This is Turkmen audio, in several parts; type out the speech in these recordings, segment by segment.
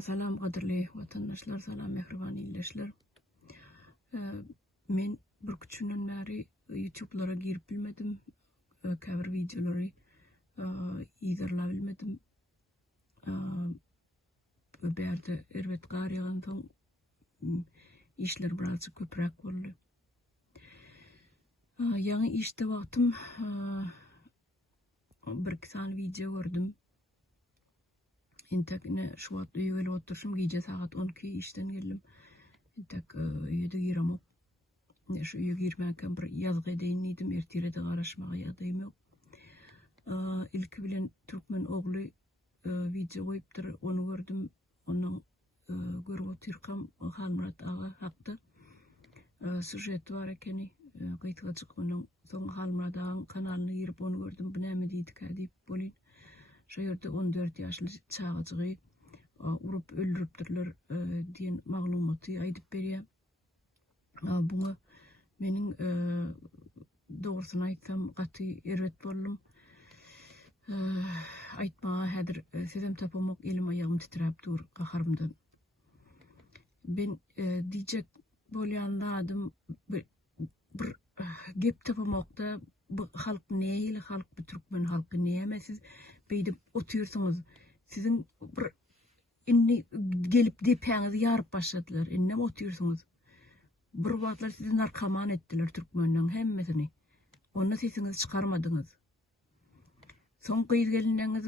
Salam qadirli vatandaşlar, salam mehriban illeşler. Men bir küçünden beri YouTube'lara girip bilmedim. Cover videoları izlerla bilmedim. Berde ervet qarıgan soň işler birazcık köpürek boldy. Yaňy işte wagtym bir iki video gördüm. İntek ne şu an üyeli oturuşum gece saat 12 işten geldim. İntek üyede giremok. Ne şu üye girmeken bir yazgı edeyiniydim. Ertirede qaraşmağa yadayım yok. İlki bilen Türkmen oğlu video koyupdur. Onu gördüm. Onun görüp oturkam Halmurat ağa hakkı. Sujeti var ekeni. Kıytıgacık onun. Son Halmurat ağın kanalını girip onu gördüm. Bu näme deydik deyip bolin. Şu yerde 14 yaşlı çağıcığı urup öldürüpdürler diyen maglumatı aydıp berýär. Bunu menin doğrusunu aytsam gaty erret boldum. Aytmağa häzir sezem tapamak elim ayağım titrep dur gaharymdan. Ben diyecek bolýanda adım bir gep tapamakda bu halk neyle halk bir Türkmen halkı näme siz beýdip oturýarsyňyz sizin bir inni gelip depäňizi ýaryp başladylar innem oturýarsyňyz bir wagtlar sizi narkoman etdiler Türkmenliň hemmesini onu sesiňizi çykarmadyňyz soň gyýy gelinleňiz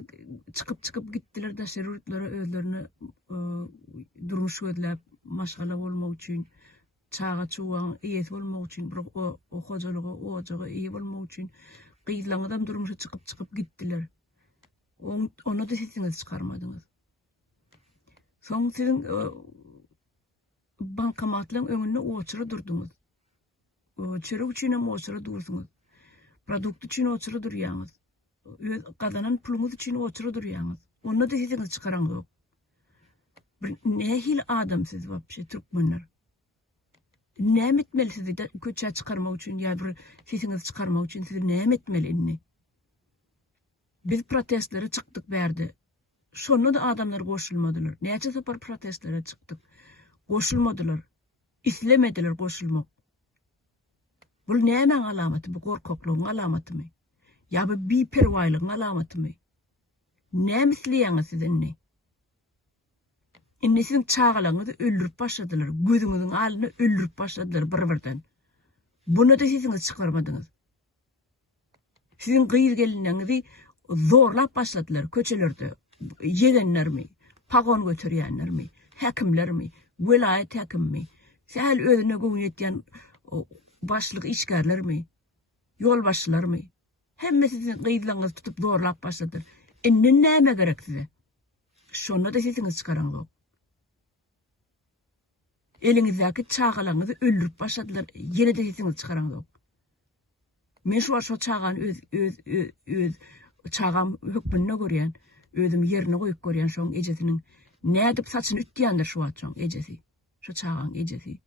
çykyp gitdiler da şerurtlara özlerini durmuş gözläp maşgala bolmak üçin çağa çuwan iýesi bolmak üçin bir o hojalygy ojagy iýi bolmak üçin gyýylaňydan durmuşa çykyp gitdiler. Onu da sesinizi çıkarmadınız. Son sizin bankomatlaryň öňünde oçura durdunuz. Çörek üçin oçura dursunuz. Produkt üçin oçura durýaňyz. Gazanan puluňyz üçin oçura durýaňyz. Onu da sesinizi çıkaraňyz. Bir nähil adam siz wapşe Türkmenler. Näme etmeli sizi de köçe çıkarmak üçin ýa bir sesinizi çıkarmak üçin siz näme etmeli inni? Biz protestlere çıktık berdi. Şonu da adamlar koşulmadılar. Näçe separ protestlere çıktık. Koşulmadılar. İslemediler koşulmak. Bu näme alamaty? Bu korkaklygyň alamatymy? Ya bu biperwaýlygyň alamatymy? Näme isleýäňiz siz inni? Inni sizin çağalaňyzy öldürüp başladylar. Gözüňiziň alyny öldürüp başladylar bir-birden. Bunu da sesiňizi çıkarmadyňyz. Sizin gyýyr gelinleňizi zorlap başladılar köçelerde. Yegenlermi, pagon götürýänlermi, häkimlermi, welayet häkimmi, sähäl özüne göwün etýän başlyk işgärlermi, ýol başçylarmy, hemmesi sizin gyýylaňyzy tutup zorlap başladylar. Indi näme gerek size? Şonu da sesiňizi çykaraňyz. Eliňizdäki çağalaňyzy öldürüp başladylar. Ýene de sesiňizi çykaraňyz. Men şu çağan öz çağam hükmünde görýän, özüm ýerine goýup görýän şoň ejesiniň nädip saçyny ütýändir şu açan ejesi. Şu çağan ejesi.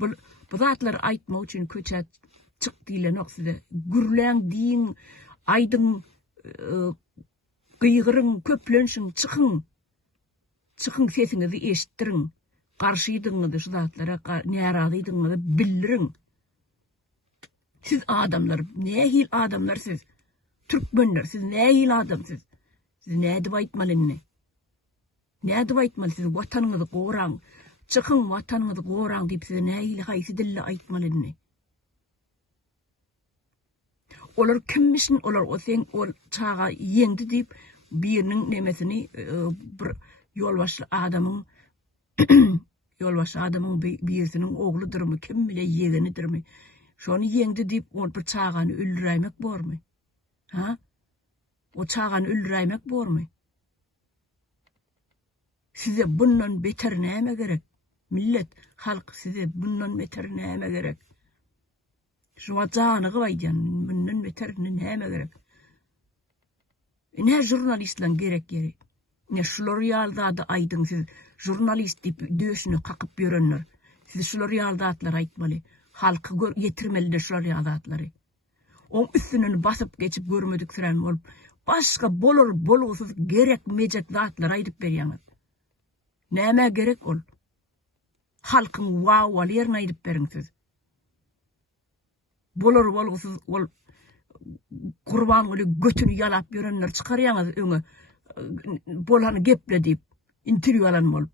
Bu zatlar aýtmak üçin köçe çık diýilen okside. Gürläň diýin, aýdyň gyýgyryň köplenşiň çıkın. Çıkın sesiňizi eşitdiriň. Garşydyňyzy şu zatlara närazydyňyzy bildiriň. Siz adamlar, nähil adamlar siz? Türkmenler, siz nähil adam siz? Siz nädip aýtmaly inni? Nädip aýtmaly siz watanyňyzy goraň, çykyn watanyňyzy goraň diýip siz nähil haýsy dille aýtmaly inni? Olar kimmişin, olar o sen ol çağa ýeňdi diýip biriniň nemesini bir ýolbaşly adamyň birisiniň ogludyrymy, kim bile ýegenidirmi? Şonu ýeňdi diýip o bir çağany öldüräýmek bormy? Ha? O çağany öldüräýmek bormy? Size bundan beter näme gerek? Millet, halk size bundan beter näme gerek? Şu wajanygy baýdan, bundan beter näme gerek? Ne jurnalistler gerek. Ne şular ýalda da aýdyň siz jurnalist diýip döşüni kakyp ýörenler. Siz şular ýalda atlar aýtmaly. Halkı getirmeli de şular ýazatlary. O üstünden basıp geçip görmedik süren olup Başka bolsuz gerekmeyecek zatlar aydıp berýäňiz. Näme gerek ol? Halkyň wow yerine aydyp beriňiz. Bolsuz ol kurban öyle götünü yalap görenler çıkarýaňyz öňe bolany geple diýip interview alan bolup.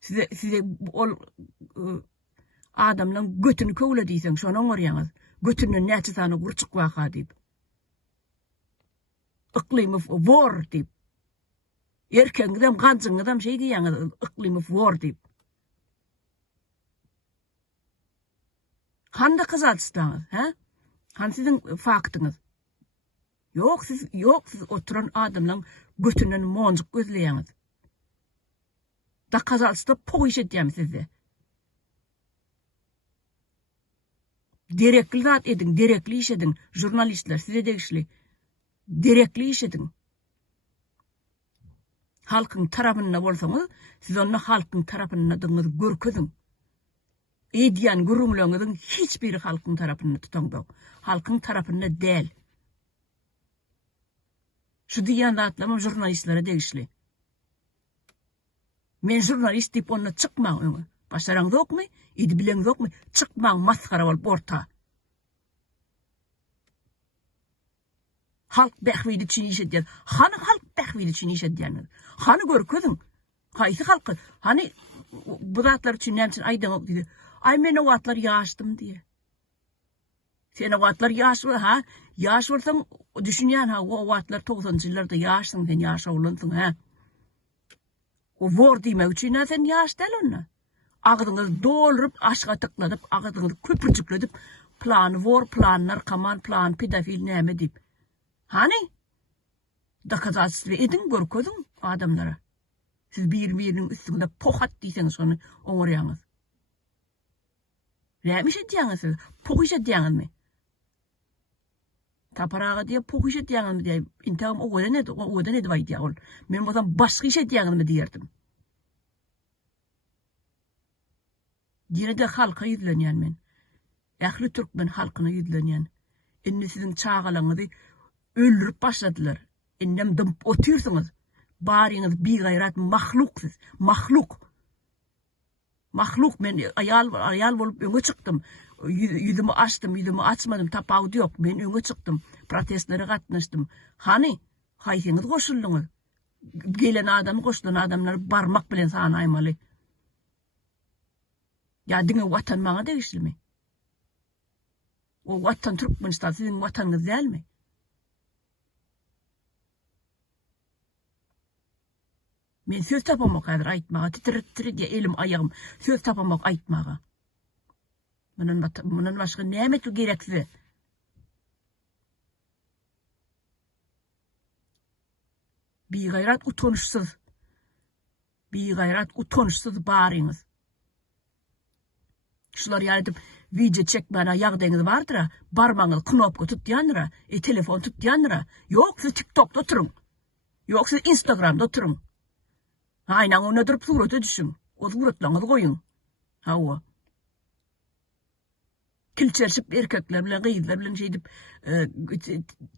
Size ol adamlaň götünü köwle diýseň şonu öňürýäňiz. Götünden näçe sany gurçuk waka diýip. Iklimy war diýip. Erkeňgidem gancıňgidem şey diýäňiz, iklimy war diýip. Handa kazatstaňyz, ha? Han sizin faktyňyz. Yok siz oturan adamlaň götünden monjuk gözleýäňiz. Da kazatsta poýş edýäm sizde. Derekli zat edin, derekli iş edin. Jurnalistler size degişli. Derekli iş edin. Halkın tarafına bolsaňyz, siz onu halkın tarafına dıňyz görkezin. Ediyen görüňlöňiziň hiçbiri halkın tarafına tutaňdak. Halkın tarafına däl. Şu diýen zatlaryň jurnalistlere degişli. Men jurnalist diýip onu çykmaň öňe. Başaraň zokmy? Idi bilen zokmy? Çykmaň maskara bolup orta. Halk behwidi üçin iş edýär. Hany halk behwidi üçin iş edýär? Hany görkezin? Haýsy halky? Hani bu zatlar üçin näme aýdan diýdi. Ay men o watlar ýaşdym diýe. Sen o watlar ýaşby ha? Ýaş bolsaň düşünýän ha o watlar 90-njy ýyllarda ýaşsyň, sen ýaş oglansyň ha. O war diýmek üçin sen ýaş däl onda. Agdyňyz doluryp, aşga tıkladyp, agdyňyz köpürjükledip, plan war, plan narkoman, plan pedofil näme diýip. Hani? Dakazatsyz edin görkezin adamlara. Siz bir-biriniň üstünde pohat diýseňiz onu oňurýaňyz. Näme edýäňiz? Pohyş edýäňizmi? Taparaga diýip pohyş edýäňizmi diýip, intam o weden edi baýdy ol. Men bolsam başga iş edýäňizmi diýerdim. Diýerde halka ýüzlenýän men. Ähli türkmen halkyna ýüzlenýän. Indi sizin çağalaňyzy öldürüp başladylar. Indem dymp otyrsyňyz. Baryňyz bir gaýrat mahluksiz. Mahluk men ayal bolup öňe çykdym. Ýüzümi açdym, ýüzümi açmadym, tapawdy ýok. Men öňe çykdym, protestlere gatnaşdym. Hani haýsyňyz goşuldyňyz. Gelen adam goşulan adamlar barmak bilen sana aýmaly. Ya diňe watan maňa degişlimi? O watan Türkmenistan sizin watanyňyz dälmi? Men söz tapamak kadar aýtmaga, titir diye elim ayağım söz tapamak aýtmaga. Munun başga näme gerekli? Bir gayrat utanışsız baryňyz. Şular ýalyp video çekmana ýagdaýyňyz bardyra, barmaňyz knopka tutýandyra, telefon tutýandyra. Ýok, siz TikTokda oturuň. Ýok, siz Instagramda oturuň. Aynaň önüne durup surata düşün. O suratlaňyzy goýun. Hawa. Kilçerşip erkekler bilen gyzlar bilen şey dip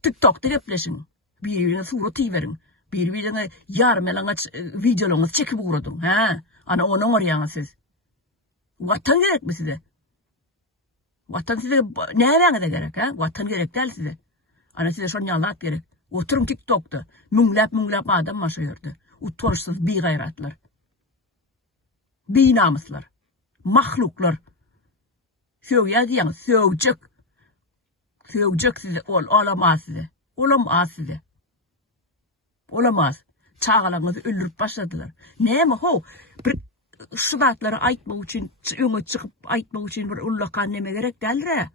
TikTokda gepleşin. Bir-birine surat ýiberiň. Bir-birine ýarmelaňaç videolaňyzy çekip guradyň. Ha, ana onu öňürýäňiz siz. Watan gerekmi size? Watan size näme gerek ha? Watan gerek däl size. Ana size şonu ýalat gerek. Oturuň TikTokda. Müňläp adam maşa ýördi. Utanışsız bir gayratlar. Bir namuslar. Mahluklar. Söýýär diýen, söwjek size olamaz size. Olamaz. Çağalaňyzy öldürüp başladylar. Näme ho? Bir şu zatlary aýtmak üçin, öňe çykyp aýtmak üçin bir ullakan näme gerek dälre?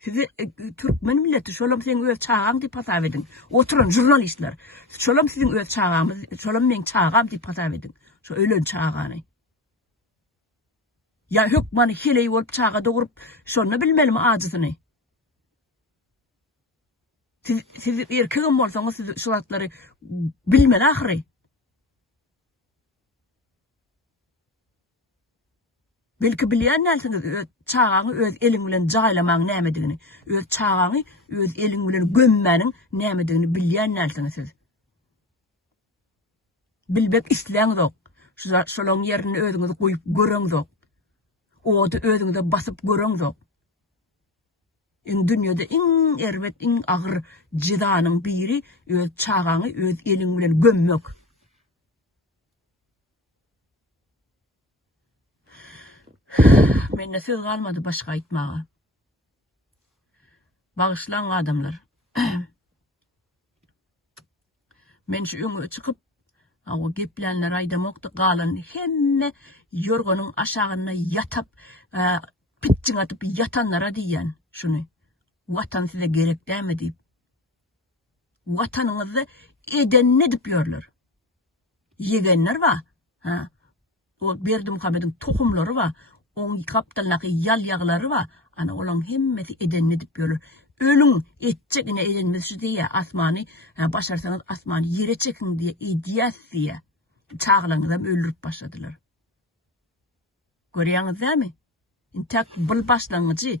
Sizi Türkmen milleti şolam sen öz çağam diýip hasap edin. Oturun jurnalistler. Şolam sizin öz çağamyz, şolam men çağam diýip hasap edin. Şu ölen çağany. Ya hükmanı hileyi bolup çağa doğurup şonu bilmelimi acizyny. Siz erkegim bolsaňyz siz şu zatlary bilmeli ahyry. Belki bilýän näsiniz öz çağaňy öz eliň bilen jaýlamaň nämedigini, öz çağaňy öz eliň bilen gömmäniň nämedigini bilýän näsiniz siz. Bilbek isleňizok. Şolaň ýerini özüňiz goýup göreňizok. Odu özüňize basyp göreňizok. Dünýede iň erbet, iň agyr jydanyň biri öz çağaňy öz eliň bilen gömmek. Mende söz kalmadı başka aýtmaga. Bagyşlaň adamlar. Men şu öňe çykyp, o geplenler aýdamokdy galan hemme yorgonyň aşagyna yatap, pitçiň atyp yatanlara diýen şunu. Watan size gerek däme diýip. Watanyňyzy eden ne dip ýörler. Yegenler wa? Ha. O Berdimuhammedyň tohumlary wa, on kaptalnaky yal ýaglary wa, ana olaň hemmesi eden ne dip ýörler. Ölüň etjekine edenmesi diýe asmany, başarsaňyz asmany ýere çekin diýe ideýasiýa çağlaňyzam öldürüp başladylar. Görýäňiz näme? İntak bul başlangıcı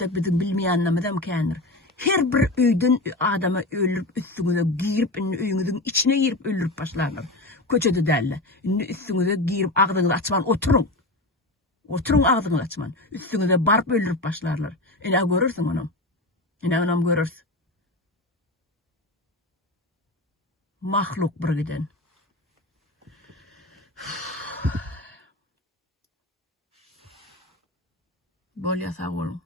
da bizim bilmeýänlerimizem kändir. Her bir öýden adama öldürüp üstüňize girip, öýüňiziň içine girip öldürüp başlarlar. Köçede dälle. Üstüňize girip agdyňyzy açman oturuň. Oturuň agdyňyzy açman. Üstüňize barıp öldürüp başlarlar. Ene görürsiň onam. Ene onam görürsiň. Mahluk bir giden. Bolýa sag bolun.